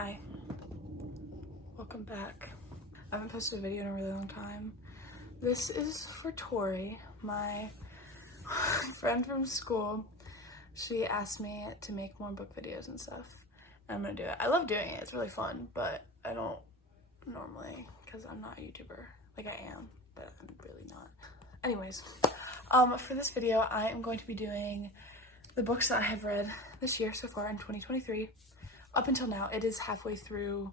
Hi, welcome back. I haven't posted a video in a really long time. This is for Tori, my friend from school. She asked me to make more book videos and stuff. And I'm gonna do it. I love doing it, it's really fun, but I don't normally, because I'm not a YouTuber. Like I am, but I'm really not. Anyways, for this video, I am going to be doing the books that I have read this year so far in 2023. Up until now, it is halfway through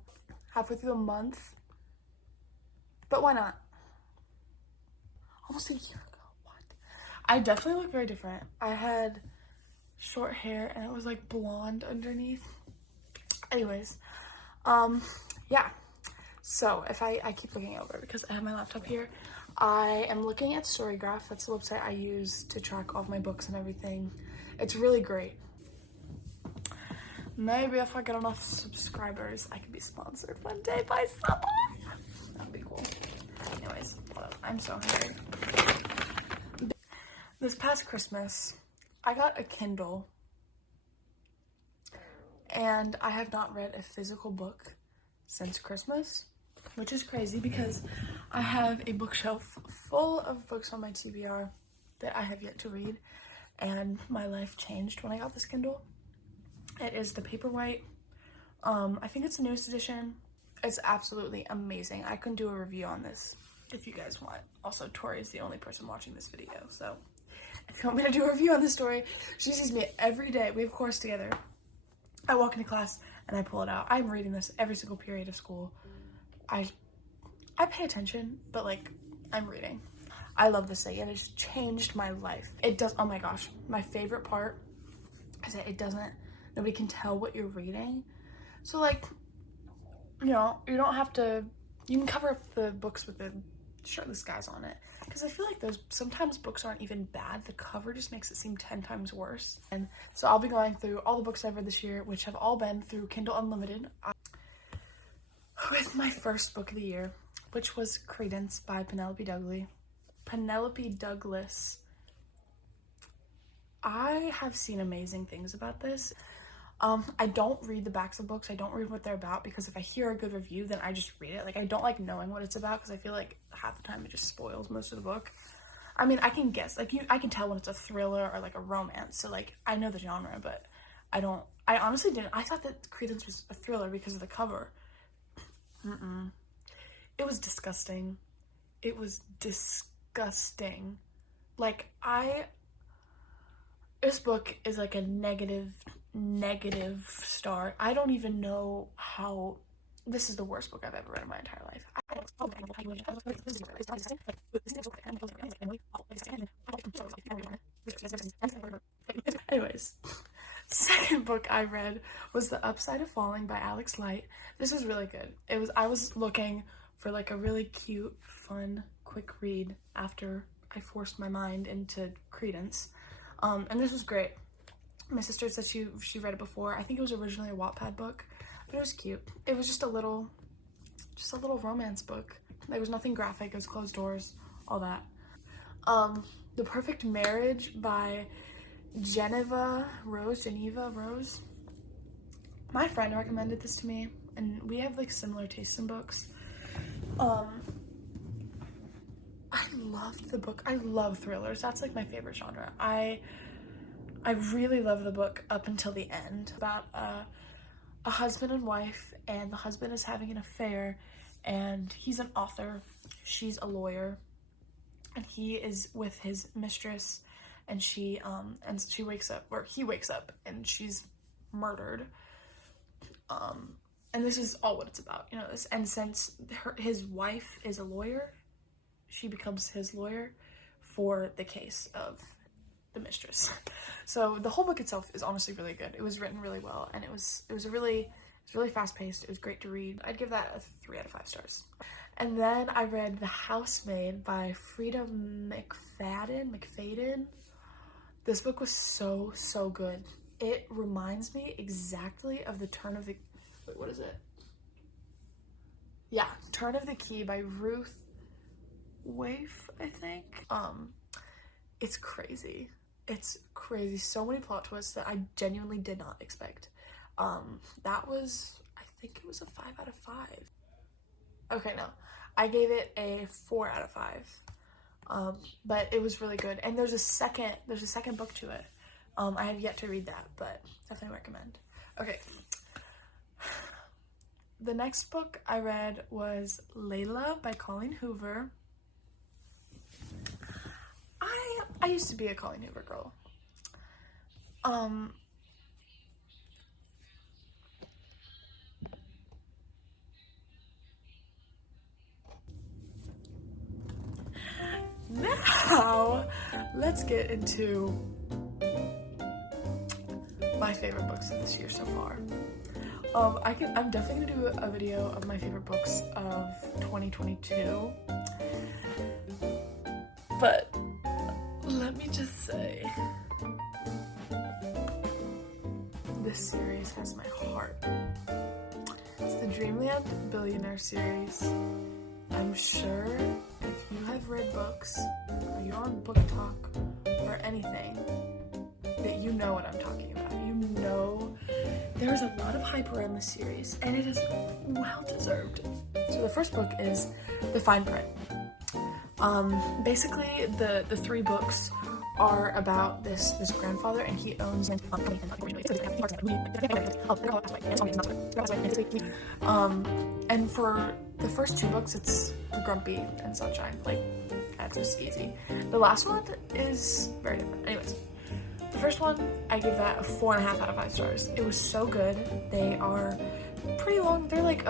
a month, but why not? Almost a year ago. What? I definitely look very different. I had short hair and it was like blonde underneath. Anyways, yeah. So if I keep looking over because I have my laptop here, I am looking at Storygraph. That's the website I use to track all of my books and everything. It's really great. Maybe if I get enough subscribers, I could be sponsored one day by someone. That'd be cool. Anyways, I'm so hungry. This past Christmas, I got a Kindle, and I have not read a physical book since Christmas, which is crazy because I have a bookshelf full of books on my TBR that I have yet to read, and my life changed when I got this Kindle. It is the Paperwhite. I think it's the newest edition. It's absolutely amazing. I can do a review on this if you guys want. Also, Tori is the only person watching this video, so if you want me to do a review on this story, she sees me every day. We have course together. I walk into class and I pull it out. I'm reading this every single period of school. I pay attention, but like, I'm reading. I love this thing. It has changed my life. It does. Oh my gosh. My favorite part is that nobody can tell what you're reading. So like, you know, you don't have to, you can cover up the books with the shirtless guys on it. Because I feel like sometimes books aren't even bad. The cover just makes it seem 10 times worse. And so I'll be going through all the books I've read this year, which have all been through Kindle Unlimited. With my first book of the year, which was Credence by Penelope Douglas. I have seen amazing things about this. I don't read the backs of books. I don't read what they're about because if I hear a good review, then I just read it. Like, I don't like knowing what it's about because I feel like half the time it just spoils most of the book. I mean, I can guess. Like, I can tell when it's a thriller or, like, a romance. So, like, I know the genre, but I honestly didn't. I thought that Credence was a thriller because of the cover. It was disgusting. It was disgusting. Like, this book is like a negative star. I don't even know how. This is the worst book I've ever read in my entire life. Anyways, second book I read was The Upside of Falling by Alex Light. This was really good. I was looking for like a really cute, fun, quick read after I forced my mind into Credence. And this was great. My sister said she read it before. I think it was originally a Wattpad book, but it was cute. It was just a little romance book. There was nothing graphic. It was closed doors, all that. The Perfect Marriage by Geneva Rose. My friend recommended this to me, and we have like similar tastes in books. I loved the book. I love thrillers. That's like my favorite genre. I really love the book up until the end. About a husband and wife, and the husband is having an affair, and he's an author, she's a lawyer, and he is with his mistress, and she wakes up, or he wakes up, and she's murdered. And this is all what it's about, you know, this. And since his wife is a lawyer, she becomes his lawyer for the case of the mistress. So the whole book itself is honestly really good. It was written really well, and it was really fast paced. It was great to read. I'd give that a 3 out of 5 stars. And then I read The Housemaid by Frida McFadden. This book was so good. It reminds me exactly of the Turn of the Turn of the Key by Ruth Waif, I think. It's crazy. It's crazy. So many plot twists that I genuinely did not expect. That was, I think it was a 5 out of 5. Okay, no, I gave it a 4 out of 5. But it was really good, and there's a second book to it. I have yet to read that, but definitely recommend. Okay, the next book I read was Layla by Colleen Hoover. I used to be a Colleen Hoover girl. Now, let's get into my favorite books of this year so far. I'm definitely gonna do a video of my favorite books of 2022. But let me just say, this series has my heart. It's the Dreamland Billionaire series. I'm sure if you have read books, or you're on Book Talk, or anything, that you know what I'm talking about. You know there's a lot of hype around this series, and it is well deserved. So the first book is The Fine Print. Basically, the 3 books are about this grandfather, and he owns and for the first 2 books it's Grumpy and Sunshine, like that's just easy. The last one is very different. Anyways, the first one I give that a 4.5 out of 5 stars. It was so good. They are pretty long. They're like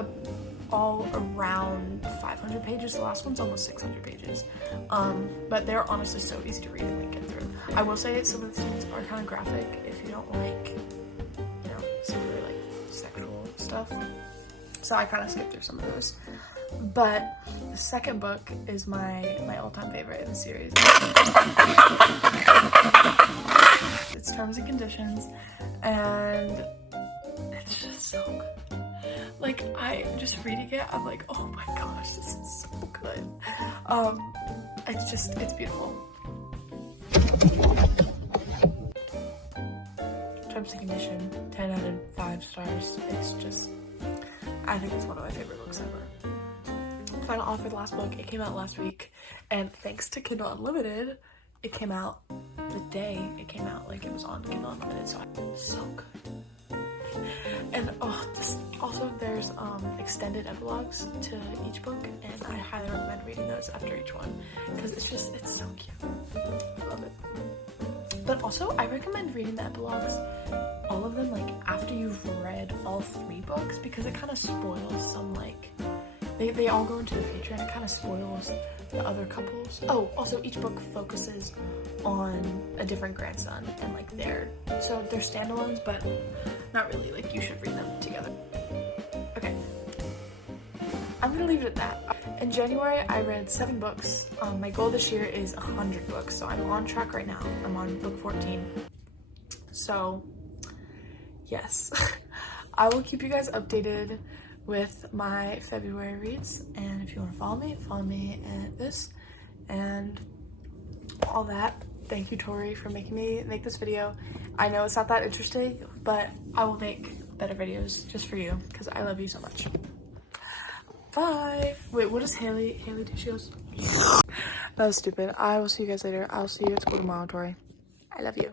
all around 500 pages. The last one's almost 600 pages. But they're honestly so easy to read and like get through. I will say some of the scenes are kind of graphic if you don't like, you know, some really like sexual stuff. So I kind of skipped through some of those. But the second book is my all-time favorite in the series. It's Terms and Conditions, and it's just so good. Like, I just reading it, I'm like, oh my gosh, this is so good. It's beautiful. Terms and Condition, 10 out of 5 stars. It's just, I think it's one of my favorite books ever. Final offer, the last book, it came out last week, and thanks to Kindle Unlimited, it came out the day it came out. Like, it was on Kindle Unlimited, so good. And also there's extended epilogues to each book, and I highly recommend reading those after each one because it's so cute. I love it. But also I recommend reading the epilogues, all of them, like after you've read all 3 books, because it kind of spoils some, like they all go into the future and it kind of spoils the other couples. Oh, also each book focuses on a different grandson and like they're standalones, but not really. Like, you should read them together. Okay, I'm gonna leave it at that. In January I read 7 books. My goal this year is 100 books, so I'm on track right now. I'm on book 14. So yes, I will keep you guys updated with my February reads, and if you want to follow me at this and all that. Thank you, Tori, for making me make this video. I know it's not that interesting, but I will make better videos just for you because I love you so much. Bye. Wait, what does Haley do? She goes, that was stupid. I will see you guys later. I'll see you at school tomorrow, Tori. I love you.